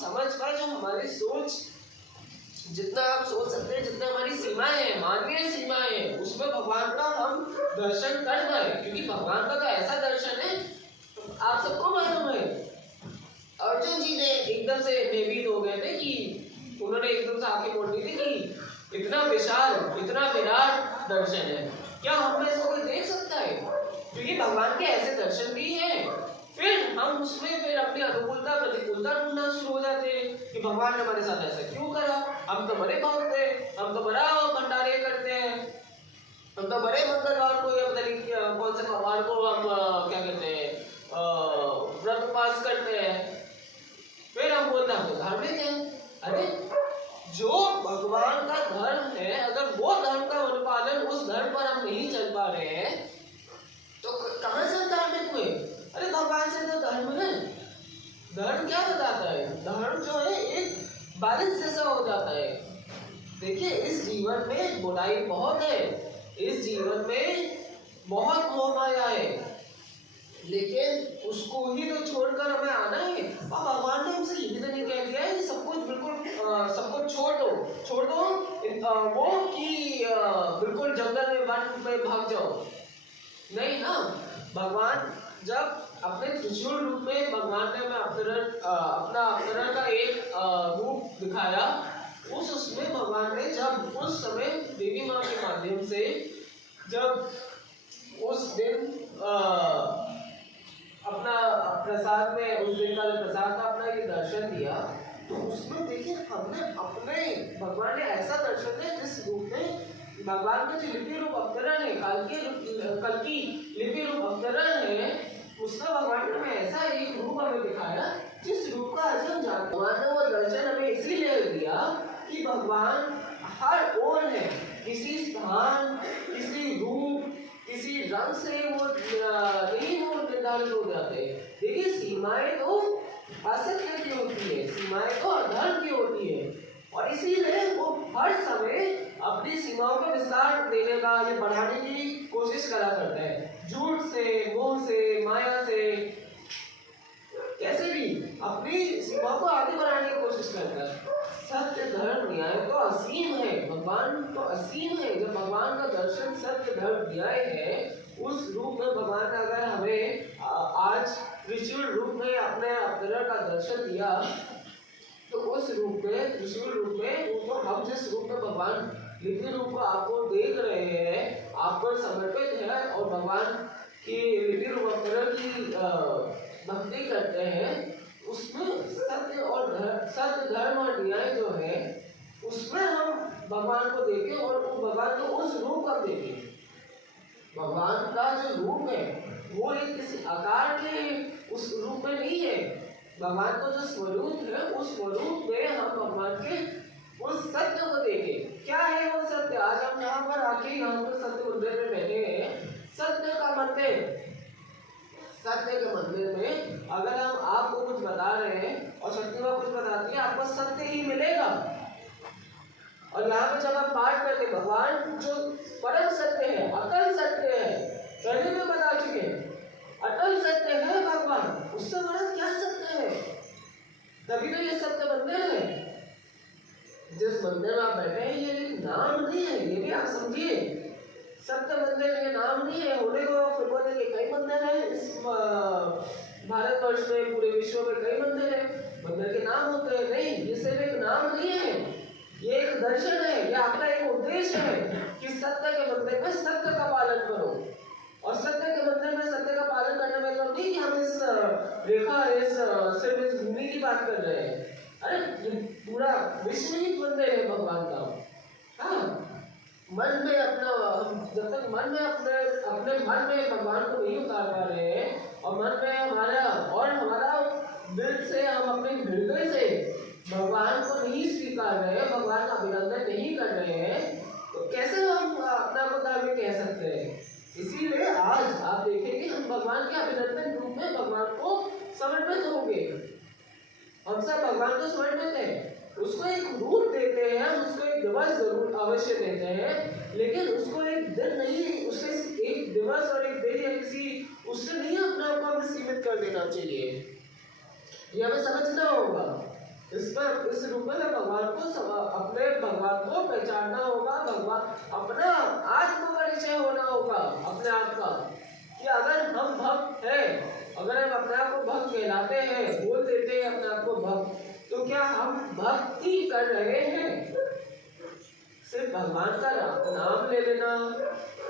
समझ पाए, जो हमारी सोच, जितना आप सोच सकते हैं, जितना हमारी सीमाएं हैं, मानवीय सीमाएं हैं, उसमें भगवान का हम दर्शन कर पाए। क्योंकि भगवान का तो ऐसा दर्शन है, आप सबको मालूम है, अर्जुन जी ने एकदम से भयभीत हो गए थे कि उन्होंने एकदम से आंखें खोल दी थी कि इतना विशाल, इतना विराट दर्शन है, क्या हम में इसको कोई देख सकता है? क्योंकि भगवान के ऐसे दर्शन भी हैं। फिर हम उसमें फिर अपनी अनुकूलता प्रतिकूलता ढूंढना शुरू हो जाते हैं कि भगवान ने हमारे साथ ऐसा क्यों करा, हम तो बड़े भक्त हैं, हम तो बड़ा भंडारे करते हैं, हम तो बड़े मंगलवार को या पता नहीं कौन से भगवान को हम क्या कहते हैं व्रत उपास करते हैं। फिर हम बोलते हैं हम तो धार्मिक हैं। अरे जो भगवान का धर्म है, अगर वो धर्म का अनुपालन, उस धर्म पर हम नहीं चल पा रहे हैं तो कहां से धार्मिक हुए? अरे भगवान से तो धर्म है। धर्म क्या बताता है? धर्म जो है एक बैलेंस जैसा हो जाता है। देखिए इस जीवन में बुराई बहुत है, इस जीवन में बहुत मोह माया है, लेकिन उसको ही तो छोड़कर हमें आना है। और भगवान ने हमसे ये भी तो नहीं कह दिया है कि सब कुछ बिल्कुल सब कुछ छोड़ दो वो कि बिल्कुल जंगल में वन पे भाग जाओ। नहीं ना, भगवान जब अपने त्रिशूल रूप में भगवान ने हमें अपना अवतरण का एक रूप दिखाया, उसमें भगवान ने जब उस समय देवी माँ के माध्यम से जब उस दिन अपना प्रसाद में, उस दिन का प्रसाद का अपना ये दर्शन दिया, तो उसमें देखिए हमने अपने भगवान ने ऐसा दर्शन दिया जिस रूप में भगवान का जो लिपि रूप अवतरण है, कल की लिपि रूप अवतरण है, उसमें भगवान ने हमें ऐसा एक रूप हमें दिखाया जिस रूप का आज हम जानते। भगवान ने वो दर्शन हमें इसीलिए दिया कि भगवान हर ओर है, किसी स्थान, किसी रूप, किसी रंग से वो नहीं वो निर्धारित हो जाते। देखिए सीमाएं तो असत्य की होती है, सीमाएं तो अधर्म की होती है, और इसीलिए वो हर समय अपनी सीमाओं का विस्तार देने का या बढ़ाने की कोशिश करा करते हैं। झूठ से, मोह से, माया से, कैसे भी अपनी सीमाओं को आगे बढ़ाने की कोशिश करता है। सत्य धर्म न्याय तो असीम है, भगवान तो असीम है। जब भगवान का दर्शन सत्य धर्म न्याय है, उस रूप में भगवान ने अगर हमें आज त्रिशूल रूप में अपने अवतरण का दर्शन दिया, तो उस रूप में, त्रिशूल रूप में, उसको हम जिस रूप में भगवान लिपि रूप को आपको देख रहे हैं, आपको समर्पित है और भगवान की लिपि रूप अवतरण की भक्ति करते हैं, उसमें सत्य और सत्य धर्म और न्याय जो है, उसमें हम भगवान को देखें और भगवान को उस रूप का देखें। भगवान का जो रूप है वो एक किसी आकार के उस रूप में नहीं है। भगवान का जो स्वरूप है, उस स्वरूप में हम भगवान के उस सत्य को देखें। क्या है वो सत्य? आज हम यहाँ पर आके यहाँ पर सत्य मंदिर में बैठे हैं। सत्य का मंदिर, सत्य के मंदिर में अगर हम आपको कुछ बता रहे हैं और शक्ति माँ कुछ बताती है, आपको सत्य ही मिलेगा। और यहाँ पे जब हम पाठ करते, भगवान जो परम सत्य है, अटल सत्य है, पहले भी बता चुके हैं, अटल सत्य है भगवान, उससे बड़ा क्या सत्य है? तभी तो ये सत्य मंदिर है। जिस मंदिर में आप बैठे हैं, ये नाम नहीं है, ये भी आप समझिए। सत्य मंदिर ये नाम नहीं है। होने को फिर के कई मंदिर है इस भारतवर्ष में, पूरे विश्व में कई मंदिर है, मंदिर के नाम होते हैं। नहीं, ये सिर्फ एक नाम नहीं है, ये एक दर्शन है, ये आपका एक उद्देश्य है कि सत्य के मंदिर में सत्य का पालन करो। और सत्य के मंदिर में सत्य का पालन करने में मतलब नहीं कि हम इस रेखा, सिर्फ इस भूमि की बात कर रहे हैं। अरे पूरा विश्व ही मंदिर है भगवान का। हाँ, मन में अपना, जब तक मन में अपने मन में भगवान को नहीं उतार पा रहे हैं, और मन में हमारा दिल से, हम अपने हृदय से भगवान को नहीं स्वीकार रहे हैं, भगवान का अभिनंदन नहीं कर रहे हैं, तो कैसे हम अपना को धार्मिक कह सकते हैं? इसीलिए आज आप देखेंगे हम भगवान के अभिनंदन रूप में भगवान को समर्पित होंगे। हम सब भगवान को समर्पित हैं, उसको एक रूप देते हैं, उसको एक दिवस जरूर अवश्य देते हैं, लेकिन उसको एक दिन नहीं, उससे एक दिवस और एक दिन या किसी उससे नहीं अपने आप को हमें सीमित कर देना चाहिए। ये हमें समझना होगा। इस रूप में भगवान को अपने भगवान को पहचानना होगा, भगवान अपना आत्म परिचय होना होगा अपने आप का, कि अगर हम भक्त हैं, अगर हम अपने आप को भक्त कहलाते हैं, बोल देते हैं अपने आप को भक्त, तो क्या हम भक्ति कर रहे हैं? सिर्फ भगवान का नाम ले लेना,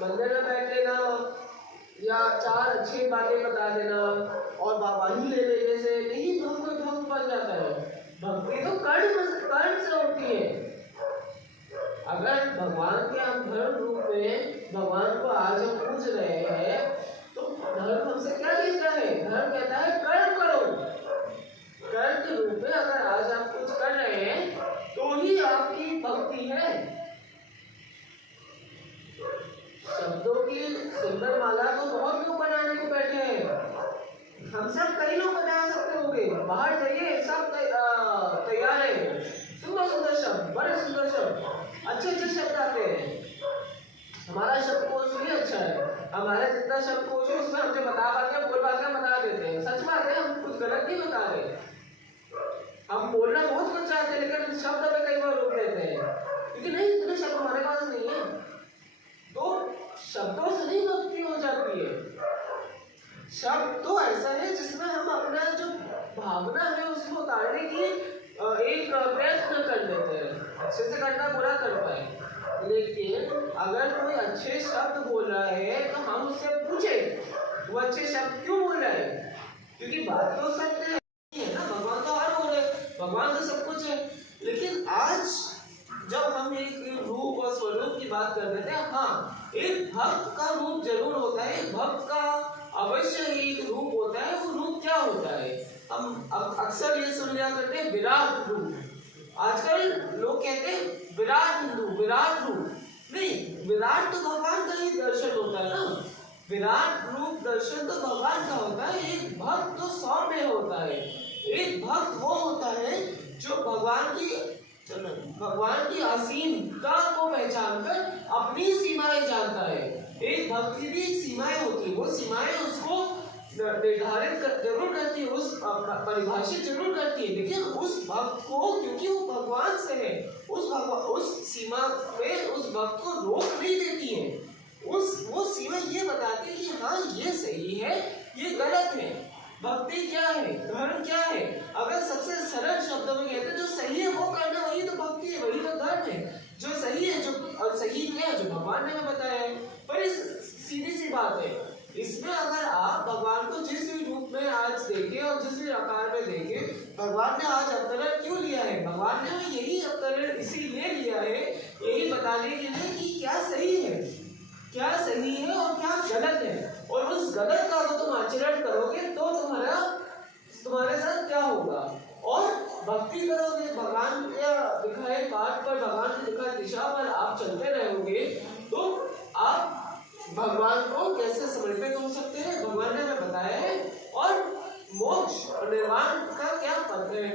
मंदिर में बैठ लेना या चार अच्छी बातें बता देना और वाहवाही ले लेने से नहीं भक्त बन जाता है। भक्ति तो कर्ण से होती है। अगर भगवान के हम धर्म रूप में भगवान को आज हम पूज रहे हैं, तो धर्म हमसे क्या कहता है? धर्म कहता है कर्म करो। कर्म के रूप में अगर आज आप कुछ कर रहे हैं तो ही आपकी भक्ति है। शब्दों की सुंदर माला तो बहुत लोग बनाने को बैठे हैं। हम सब कई लोग बना सकते होंगे, बाहर जाइए सब तैयार है, सुंदर शब्द, बड़े सुंदर शब्द, अच्छे शब्द आते हैं। हमारा शब्दकोश भी अच्छा है, हमारे जितना शब्दकोश है उसमें हमसे बता पाते हैं, बोल पाते हैं, बता देते हैं। सच बात है, हम कुछ गलत नहीं बता रहे। हम बोलना बहुत कुछ चाहते हैं लेकिन शब्द में कई बार रोक देते हैं, क्योंकि नहीं इतने शब्द हमारे पास नहीं है। तो शब्दों से नहीं भक्ति हो जाती है। शब्द तो ऐसा है जिसमें हम अपना जो भावना है उसको उतारने की एक प्रयत्न कर लेते हैं, अच्छे से करना पूरा कर पाए। लेकिन अगर कोई अच्छे शब्द बोल रहा है तो हम उससे पूछे वो अच्छे शब्द क्यों बोल रहा है, क्योंकि बात तो सत्य है ना, भगवान तो हर बोल रहे, भगवान तो सब कुछ है। लेकिन आज जब हम एक रूप और स्वरूप की बात कर रहे थे, हाँ एक भक्त का रूप जरूर होता है, एक भक्त का अवश्य ही एक रूप होता है। वो रूप क्या होता है? हम अब अक्सर ये सुन लिया करते हैं विराट रूप। आजकल लोग कहते हैं विराट हिंदू, विराट रूप। नहीं, विराट तो भगवान का ही दर्शन होता है ना। विराट रूप दर्शन तो भगवान का होता है। एक भक्त तो 100 में होता है। एक भक्त वो होता है जो भगवान की असीमता को पहचान कर अपनी सीमाएं जानता है। एक भक्त की भी एक सीमाएं होती है, वो सीमाएं उसको निर्धारित जरूर करती है, उस परिभाषित जरूर करती है, लेकिन उस भक्त को, क्योंकि वो भगवान से है, उस सीमा में उस भक्त को रोक नहीं देती है। वो सीमा ये बताती है कि हाँ ये सही है, ये गलत है। भक्ति क्या है, धर्म क्या है? अगर सबसे सरल शब्दों में कहते हैं जो सही है वो करना, वही तो भक्ति है, वही तो धर्म है। जो सही है, जो और सही क्या है, जो भगवान ने हमें बताया है। पर इस सीधी सी बात है, इसमें अगर आप भगवान को जिस भी रूप में आज देखें और जिस भी आकार में देखें, भगवान ने आज अवतरण क्यों लिया है? भगवान ने यही अवतरण इसीलिए लिया है, यही बताने के लिए कि क्या सही है, क्या सही है और क्या गलत है। और उस गलत का अगर तुम आचरण करोगे तो तुम्हारे साथ क्या होगा? और भक्ति करोगे, भगवान के दिखाए पाठ पर, भगवान की दिखाई दिशा पर आप चलते रहोगे, तो आप भगवान को कैसे समर्पित हो सकते हैं? भगवान ने हमें बताया है। और मोक्ष और निर्वाण का क्या पद है?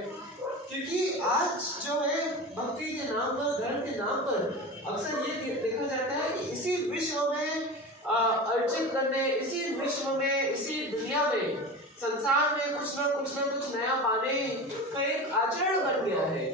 क्योंकि आज जो है भक्ति के नाम पर, धर्म के नाम पर अक्सर ये देखा जाता है कि इसी विश्व में अर्जित करने, इसी विश्व में, इसी दुनिया में, संसार में कुछ ना कुछ नया पाने का एक आचरण बन गया है।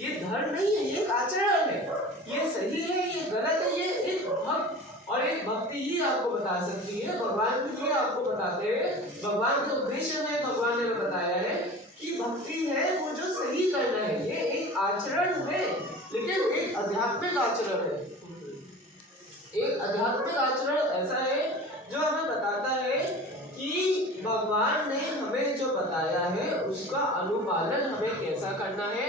ये धर्म नहीं है, ये एक आचरण है। ये सही है, ये गलत है, ये एक भक्त और एक भक्ति ही आपको बता सकती है। भगवान भी आपको बताते हैं, भगवान के उद्देश्य में भगवान ने बताया है कि भक्ति है वो जो सही करना है। ये एक आचरण है, लेकिन एक आध्यात्मिक आचरण है। एक आध्यात्मिक आचरण ऐसा है जो हमें बताता है कि भगवान ने हमें जो बताया है उसका अनुपालन हमें कैसा करना है।